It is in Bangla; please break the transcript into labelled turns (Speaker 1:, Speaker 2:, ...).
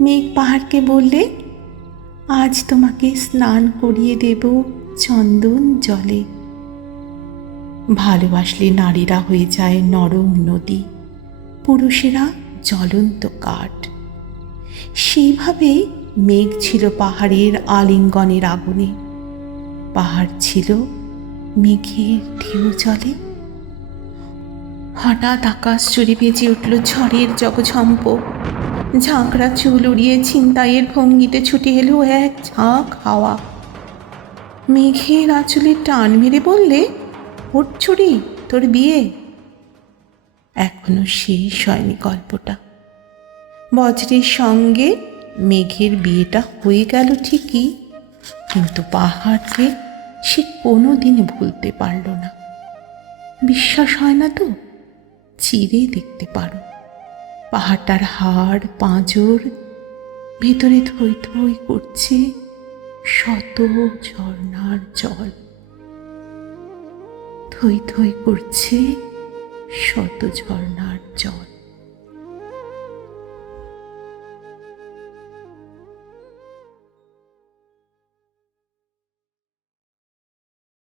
Speaker 1: মেঘ পাহাড়কে বললে, আজ তোমাকে স্নান করিয়ে দেব চন্দন জলে। ভালোবাসলে নারীরা হয়ে যায় নরম নদী, পুরুষেরা জ্বলন্ত কাঠ। সেইভাবে মেঘ ছিল পাহাড়ের আলিঙ্গনের আগুনে। পাহাড় ছিল মেঘের ঢেউ জলে। হঠাৎ আকাশ চুরি বেজে উঠল ঝড়ের জগঝম্প। ঝাঁকড়া চুল উড়িয়ে ছিনতাইয়ের ভঙ্গিতে ছুটে এলো এক ঝাঁক হাওয়া। মেঘের আঁচলে টান মেরে বললে ওর ছুরি, তোর বিয়ে? এখনও শেষ হয়নি গল্পটা। বজ্রের সঙ্গে মেঘের বিয়েটা হয়ে গেল ঠিকই, কিন্তু পাহাড়কে সে কোনো দিন ভুলতে পারল না। বিশ্বাস হয় না তো, চিরে দেখতে পারো। পাহাড়টার হাড়, পাঁজর ভিতরে থই থই করছে শত ঝর্ণার জল। থই থই করছে শত ঝর্ণার জল।